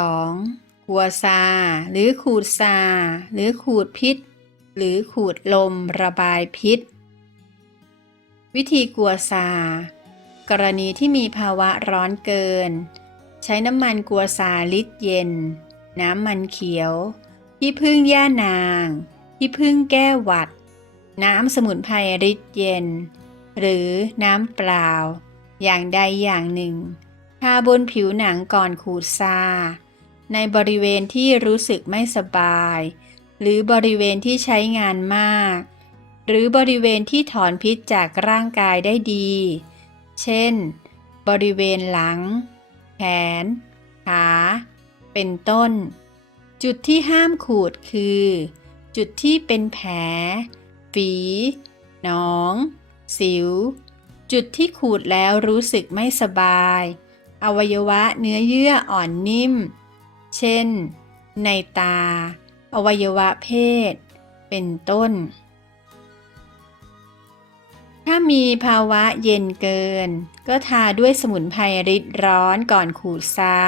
2. กัวซา หรือขูดซา หรือขูดพิษ หรือขูดลมระบายพิษ วิธีกัวซา กรณีที่มีภาวะร้อนเกิน ใช้น้ำมันกัวซาลิตรเย็น น้ำมันเขียว ที่พึ่งย่านาง ที่พึ่งแก้หวัด น้ำสมุนไพรลิตรเย็น หรือน้ำเปล่า อย่างใดอย่างหนึ่งทาบนผิวหนังก่อนขูดซา ในบริเวณที่รู้สึกไม่สบาย หรือบริเวณที่ใช้งานมาก หรือบริเวณที่ถอนพิษจากร่างกายได้ดี เช่น บริเวณหลัง แขน ขา เป็นต้น จุดที่ห้ามขูดคือ จุดที่เป็นแผล ฝีหนอง สิว จุดที่ขูดแล้วรู้สึกไม่สบาย อวัยวะเนื้อเยื่ออ่อนนิ่ม เช่น ในตา อวัยวะเพศ เป็นต้น ถ้ามีภาวะเย็นเกิน ก็ทาด้วยสมุนไพรริดร้อนก่อนขูดซา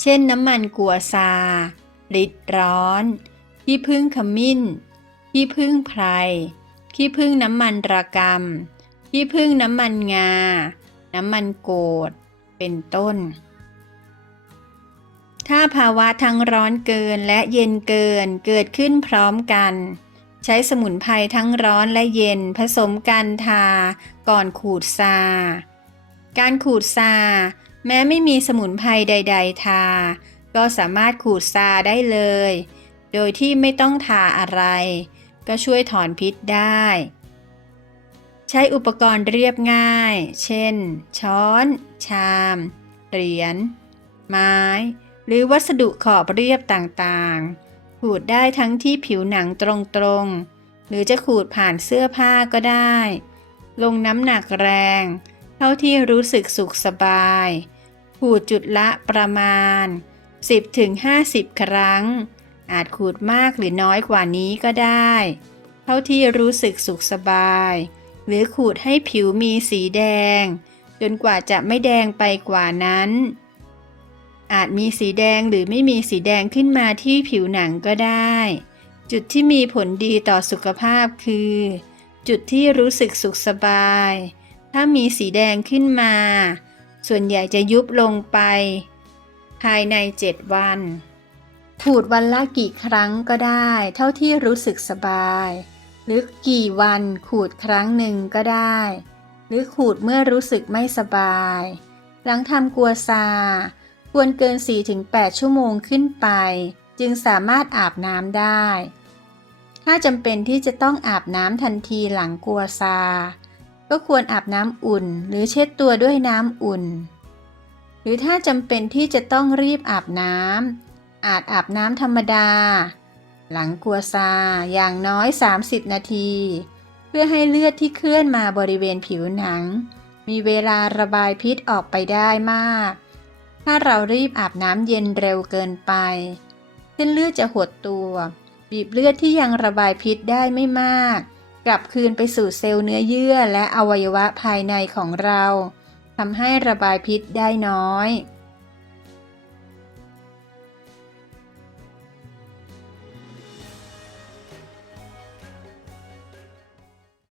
เช่นน้ำมันกัวซาริดร้อน ที่พึ่งขมิ้น ที่พึ่งไพร ที่พึ่งน้ำมันระกำที่พึ่งน้ำมันงา น้ำมันโกด เป็นต้น ถ้าภาวะทั้งร้อนเกินและเย็นเกินเกิดขึ้นพร้อมกัน ใช้สมุนไพรทั้งร้อนและเย็นผสมกันทา ก่อนขูดซา การขูดซา แม้ไม่มีสมุนไพรใด ๆ ทา ก็สามารถขูดซาได้เลย โดยที่ไม่ต้องทาอะไร ก็ช่วยถอนพิษได้ ใช้อุปกรณ์เรียบง่าย เช่น ช้อน ชาม เหรียญ ไม้ หรือวัสดุขอบเรียบต่างๆ ขูดได้ทั้งที่ผิวหนังตรงๆ หรือจะขูดผ่านเสื้อผ้าก็ได้ ลงน้ำหนักแรง เท่าที่รู้สึกสุขสบาย ขูดจุดละประมาณ 10-50 ครั้ง อาจขูดมากหรือน้อยกว่านี้ก็ได้ เท่าที่รู้สึกสุขสบาย หรือขูดให้ผิวมีสีแดง จนกว่าจะไม่แดงไปกว่านั้น อาจมีสีแดงหรือไม่มีสีแดงขึ้นมาที่ผิวหนังก็ได้ จุดที่มีผลดีต่อสุขภาพคือ จุดที่รู้สึกสุขสบาย ถ้ามีสีแดงขึ้นมา ส่วนใหญ่จะยุบลงไป ภายใน 7 วัน ขูดวันละกี่ครั้งก็ได้ เท่าที่รู้สึกสบาย หรือกี่วันขูดครั้งหนึ่งก็ได้ หรือขูดเมื่อรู้สึกไม่สบาย หลังทำกัวซา ควรเกิน 4-8 ชั่วโมงขึ้นไป จึงสามารถอาบน้ำได้ ถ้าจำเป็นที่จะต้องอาบน้ำทันทีหลังกัวซา ก็ควรอาบน้ำอุ่น หรือเช็ดตัวด้วยน้ำอุ่น หรือถ้าจำเป็นที่จะต้องรีบอาบน้ำอาจอาบน้ำธรรมดา หลังกัวซาอย่างน้อย 30 นาที เพื่อให้เลือดที่เคลื่อนมาบริเวณผิวหนัง มีเวลาระบายพิษออกไปได้มาก ถ้าเรารีบอาบน้ำเย็นเร็วเกินไป เส้นเลือดจะหดตัว บีบเลือดที่ยังระบายพิษได้ไม่มาก กลับคืนไปสู่เซลล์เนื้อเยื่อและอวัยวะภายในของเราทำให้ระบายพิษได้น้อย